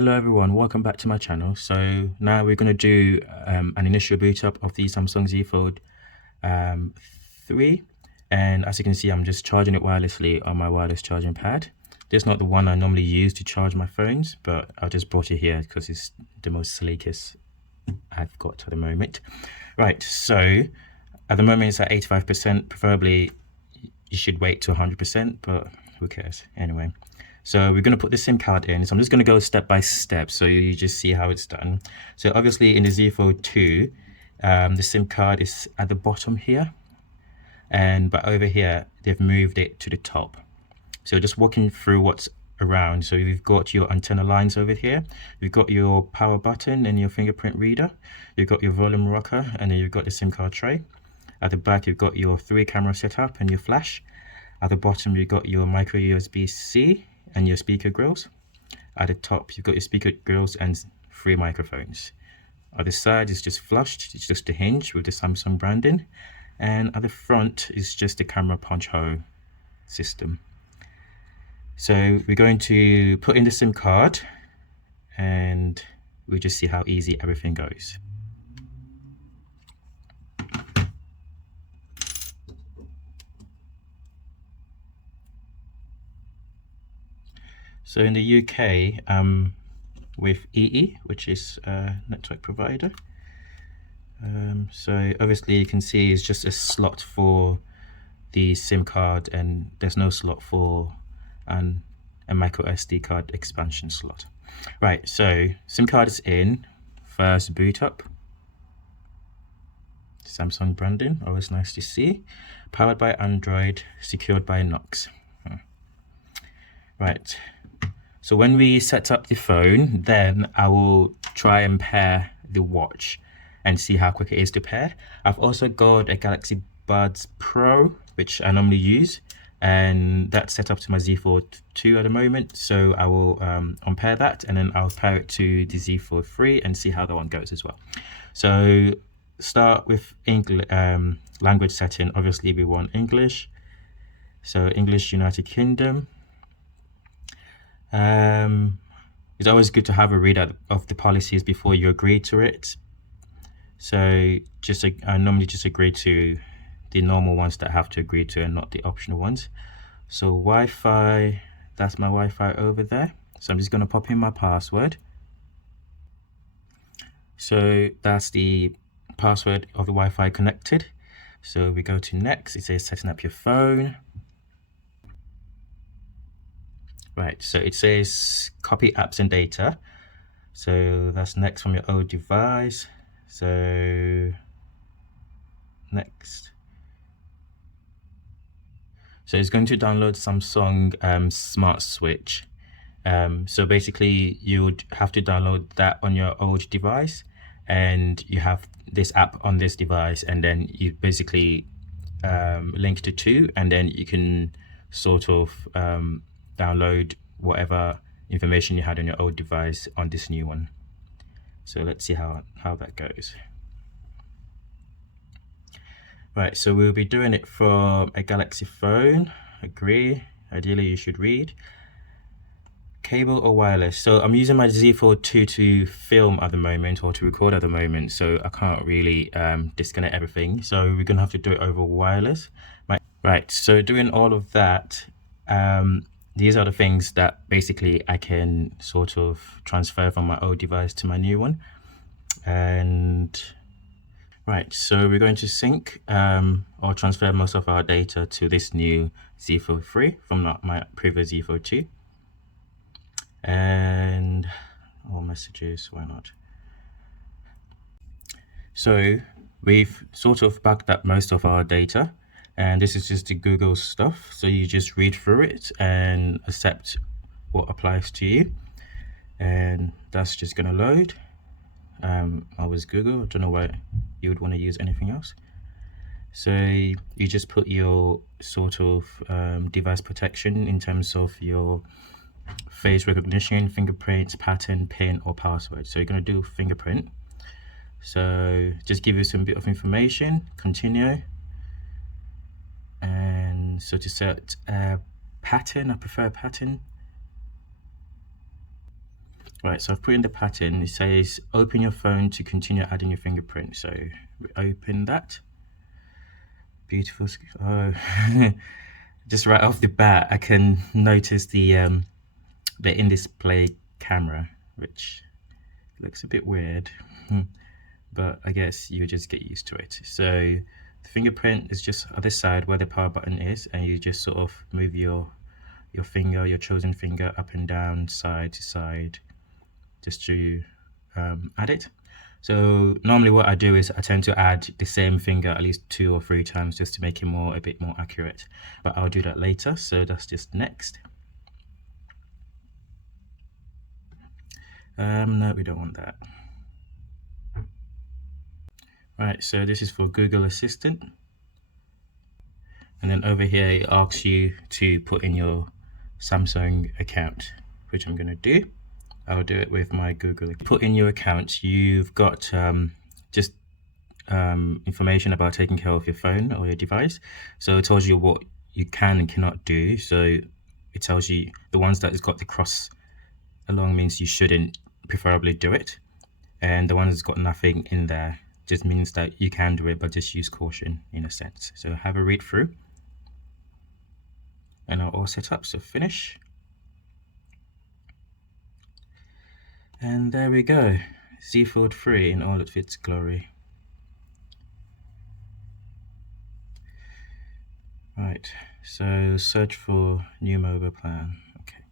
Hello everyone, welcome back to my channel. So now we're going to do an initial boot up of the Samsung Z Fold 3, and as you can see I'm just charging it wirelessly on my wireless charging pad. This is not the one I normally use to charge my phones, but I just brought it here because it's the most sleekest I've got at the moment. Right, so at the moment it's at 85%, preferably you should wait to 100%, but who cares anyway. So we're going to put the SIM card in. So I'm just going to go step by step so you just see how it's done. So obviously in the Z Fold 2, the SIM card is at the bottom here, but over here they've moved it to the top. So just walking through what's around. So you've got your antenna lines over here, you've got your power button and your fingerprint reader, you've got your volume rocker, and then you've got the SIM card tray. At the back you've got your 3 camera setup and your flash. At the bottom you've got your micro USB-C and your speaker grills. At the top you've got your speaker grills and 3 microphones. At the side is just flushed, it's just a hinge with the Samsung branding, and at the front is just the camera punch hole system. So we're going to put in the SIM card and we'll just see how easy everything goes. So in the UK, with EE, which is a network provider. So obviously you can see it's just a slot for the SIM card, and there's no slot for a micro SD card expansion slot. Right, so SIM card is in. First boot up. Samsung branding, always nice to see. Powered by Android, secured by Knox. Right. So when we set up the phone, then I will try and pair the watch and see how quick it is to pair. I've also got a Galaxy Buds Pro, which I normally use, and that's set up to my Z Fold 2 at the moment. So I will unpair that, and then I'll pair it to the Z Fold 3 and see how that one goes as well. So start with language setting. Obviously we want English. So English United Kingdom. It's always good to have a read out of the policies before you agree to it. So I normally just agree to the normal ones that I have to agree to and not the optional ones. So Wi-Fi, that's my Wi-Fi over there. So I'm just going to pop in my password. So that's the password of the Wi-Fi connected. So we go to next. It says setting up your phone. Right, so it says copy apps and data. So that's next from your old device. So next. So it's going to download Samsung Smart Switch. So basically you would have to download that on your old device, and you have this app on this device, and then you basically link to 2, and then you can sort of download whatever information you had on your old device on this new one. So let's see how that goes. Right, so we'll be doing it from a Galaxy phone. Agree. Ideally you should read. Cable or wireless? So I'm using my Z Fold 2 to film at the moment, or to record at the moment, so I can't really disconnect everything. So we're gonna have to do it over wireless. Right, so doing all of that, these are the things that basically I can sort of transfer from my old device to my new one. And right, so we're going to sync or transfer most of our data to this new Z Fold 3 from my previous Z Fold 2. And all messages, why not? So we've sort of backed up most of our data, and this is just the Google stuff. So you just read through it and accept what applies to you, and that's just gonna load. Always Google. I don't know why you would want to use anything else. So you just put your sort of device protection in terms of your face recognition, fingerprint, pattern, pin, or password. So you're going to do fingerprint. So just give you some bit of information. Continue. And so to set a pattern, I prefer a pattern. Right, so I've put in the pattern. It says open your phone to continue adding your fingerprint. So we open that. Beautiful. Oh, just right off the bat, I can notice the in-display camera, which looks a bit weird, but I guess you just get used to it. So the fingerprint is just on this side where the power button is, and you just sort of move your finger, your chosen finger, up and down, side to side, just to add it. So normally what I do is I tend to add the same finger at least 2 or 3 times just to make it a bit more accurate, but I'll do that later. So that's just next. No, we don't want that. Right, so this is for Google Assistant, and then over here it asks you to put in your Samsung account, which I'm going to do. I'll do it with my Google. Put in your account. You've got just information about taking care of your phone or your device. So it tells you what you can and cannot do. So it tells you the ones that has got the cross along means you shouldn't preferably do it, and the one that's got nothing in there just means that you can do it, but just use caution in a sense. So have a read through, and I'll all set up. So finish. And there we go, Z Fold 3 in all of its glory. Right, so search for new mobile plan. Okay.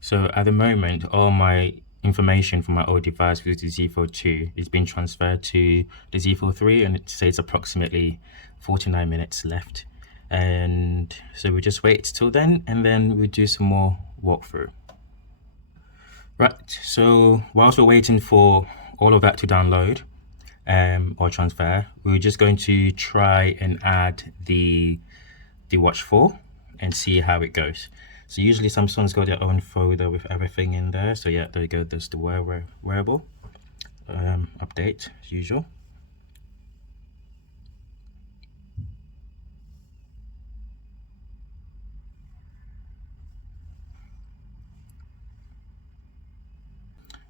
So at the moment, all my information from my old device with the Z Fold 2 is being transferred to the Z Fold 3, and it says approximately 49 minutes left. And so we just wait till then, and then we do some more walkthrough. Right, so whilst we're waiting for all of that to download or transfer, we're just going to try and add the Watch 4 and see how it goes. So usually Samsung's got their own folder with everything in there. So yeah, there you go, there's the wearable update as usual.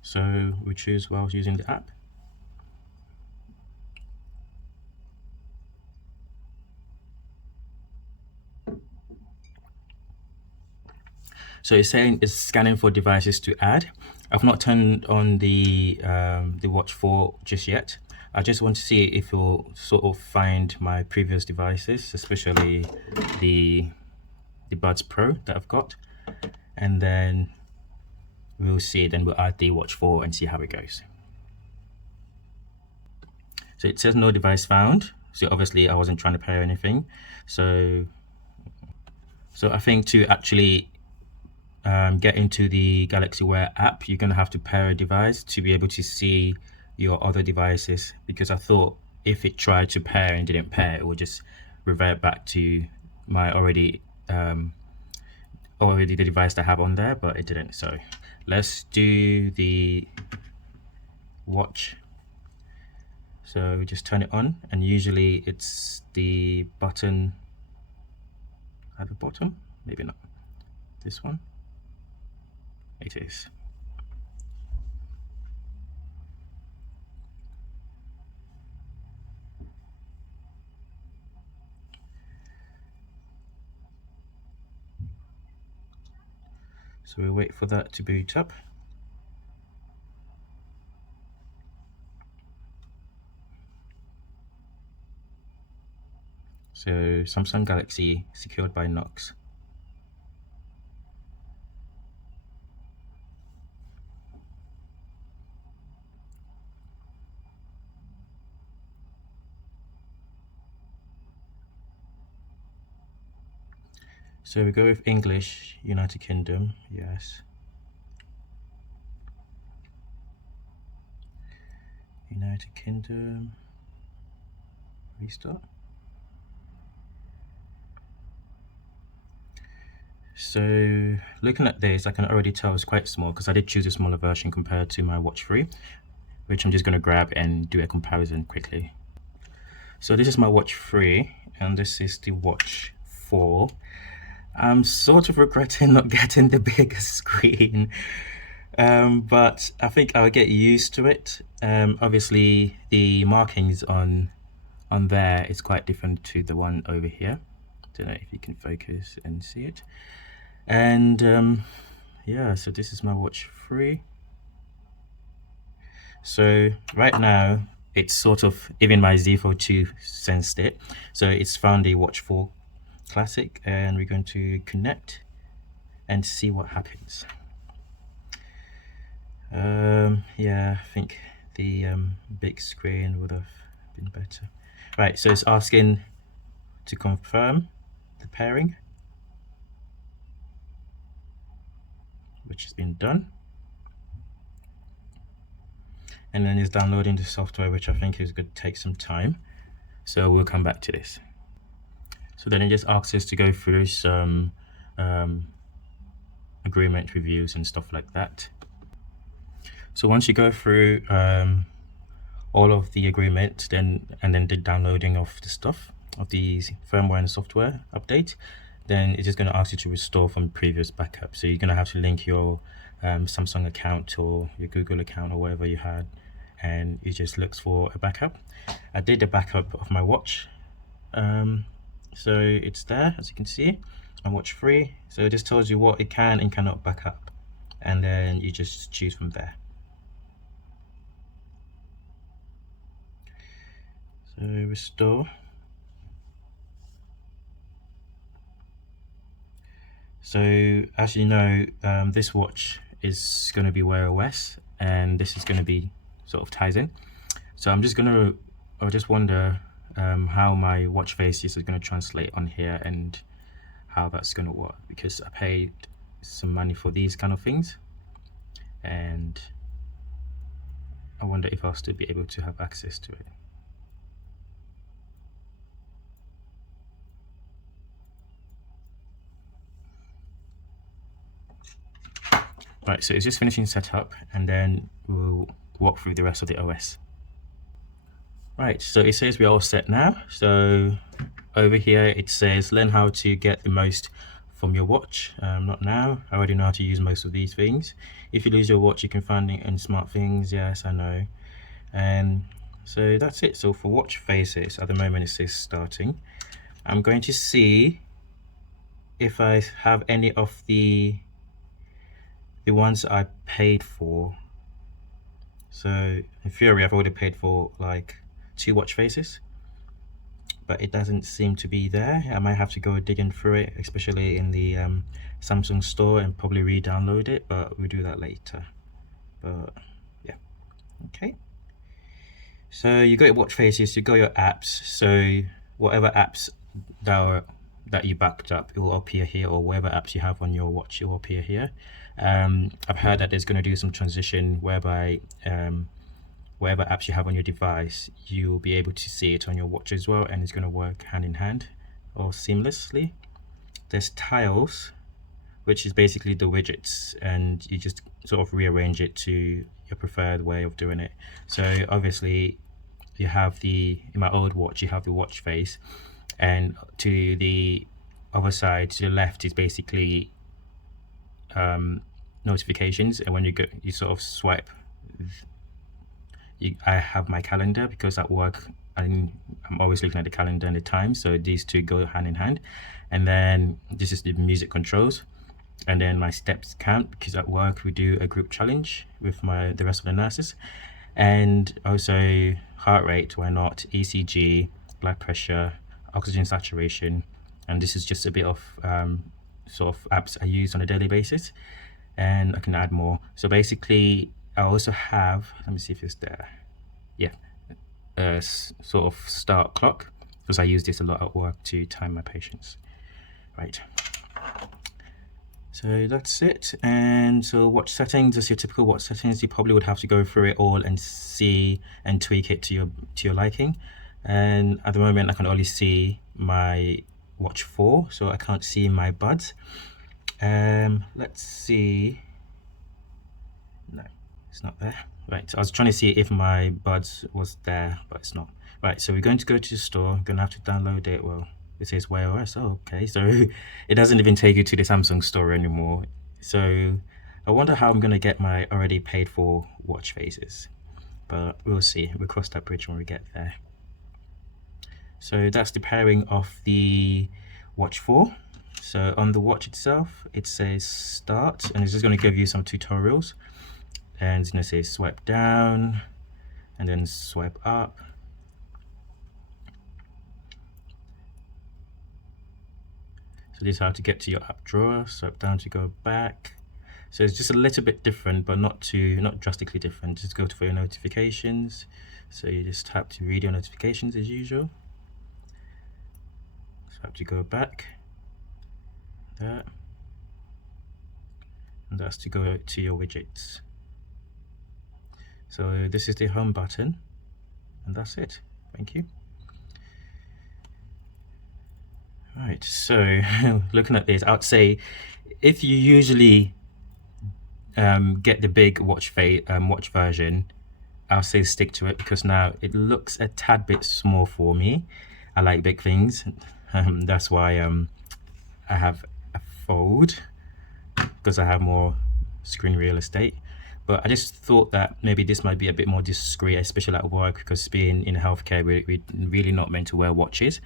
So we choose whilst using the app. So it's saying it's scanning for devices to add. I've not turned on the Watch 4 just yet. I just want to see if it will sort of find my previous devices, especially the Buds Pro that I've got, and then we'll see. Then we'll add the Watch 4 and see how it goes. So it says no device found. So obviously I wasn't trying to pair anything. So I think to actually get into the Galaxy Wear app, you're going to have to pair a device to be able to see your other devices, because I thought if it tried to pair and didn't pair, it would just revert back to my already the device that I have on there, but it didn't. So let's do the watch. So just turn it on, and usually it's the button at the bottom, maybe not this one. It is. So we'll wait for that to boot up. So Samsung Galaxy secured by Knox. So we go with English, United Kingdom, yes. United Kingdom, restart. So looking at this, I can already tell it's quite small because I did choose a smaller version compared to my Watch 3, which I'm just going to grab and do a comparison quickly. So this is my Watch 3 and this is the Watch 4. I'm sort of regretting not getting the bigger screen. But I think I'll get used to it. Obviously, the markings on there is quite different to the one over here. Don't know if you can focus and see it. And yeah, so this is my Watch 3. So right now it's sort of, even my Z Fold 2 sensed it. So it's found a Watch 4 Classic, and we're going to connect and see what happens. Yeah, I think the big screen would have been better. Right, so it's asking to confirm the pairing, which has been done. And then it's downloading the software, which I think is going to take some time. So we'll come back to this. So then it just asks us to go through some agreement reviews and stuff like that. So once you go through all of the agreement, and then the downloading of the stuff, of the firmware and software update, then it's just going to ask you to restore from previous backup. So you're going to have to link your Samsung account or your Google account or whatever you had, and it just looks for a backup. I did a backup of my watch, so it's there, as you can see, my Watch 3. So it just tells you what it can and cannot back up, and then you just choose from there. So restore. So as you know, this watch is going to be Wear OS, and this is going to be sort of ties in. So I just wonder how my watch faces is going to translate on here and how that's going to work, because I paid some money for these kind of things, and I wonder if I'll still be able to have access to it. Right, so it's just finishing setup, and then we'll walk through the rest of the OS. Right, so it says we're all set now. So over here it says learn how to get the most from your watch. Not now, I already know how to use most of these things. If you lose your watch, you can find it in smart things. Yes, I know. And so that's it. So for watch faces, at the moment it says starting. I'm going to see if I have any of the ones I paid for. So in theory, I've already paid for like 2 watch faces, but it doesn't seem to be there. I might have to go digging through it, especially in the Samsung store, and probably re-download it, but we'll do that later. But yeah, okay. So you got your watch faces, you got your apps. So whatever apps that you backed up, it will appear here, or whatever apps you have on your watch, it will appear here. I've heard that there's going to do some transition whereby whatever apps you have on your device, you'll be able to see it on your watch as well, and it's going to work hand in hand or seamlessly. There's tiles, which is basically the widgets, and you just sort of rearrange it to your preferred way of doing it. So obviously you have in my old watch, you have the watch face, and to the other side, to the left, is basically notifications, and when you sort of swipe, I have my calendar, because at work I'm always looking at the calendar and the time, so these two go hand in hand. And then this is the music controls, and then my steps count, because at work we do a group challenge with the rest of the nurses, and also heart rate, why not, ECG, blood pressure, oxygen saturation, and this is just a bit of sort of apps I use on a daily basis, and I can add more. So basically I also have, let me see if it's there, yeah, a sort of start clock, because I use this a lot at work to time my patients. Right, so that's it. And so watch settings, as your typical watch settings, you probably would have to go through it all and see and tweak it to your liking. And at the moment I can only see my Watch 4, so I can't see my buds. Let's see. No, it's not there. Right, so I was trying to see if my buds was there, but it's not. Right, so we're going to go to the store. I'm gonna have to download it. Well, it says Wear OS. Oh, okay, so it doesn't even take you to the Samsung store anymore. So I wonder how I'm gonna get my already paid for watch faces, but we'll see. We'll cross that bridge when we get there. So that's the pairing of the Watch 4. So on the watch itself, it says start, and it's just going to give you some tutorials. And it's going to say swipe down, and then swipe up. So this is how to get to your app drawer. Swipe down to go back. So it's just a little bit different, but not drastically different. Just go for your notifications. So you just tap to read your notifications as usual. So I have to go back. That. And that's to go to your widgets. So this is the home button, and that's it. Thank you. Right, so looking at this, I'd say if you usually get the big watch version, I'll say stick to it, because now it looks a tad bit small for me. I like big things. That's why I have a fold, because I have more screen real estate. But I just thought that maybe this might be a bit more discreet, especially at work, because being in healthcare, we're really not meant to wear watches.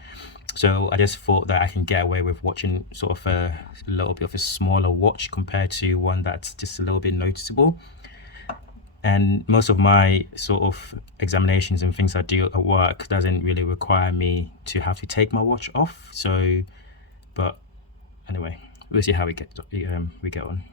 So I just thought that I can get away with watching sort of a little bit of a smaller watch compared to one that's just a little bit noticeable. And most of my sort of examinations and things I do at work doesn't really require me to have to take my watch off. So, but anyway, we'll see how we get on.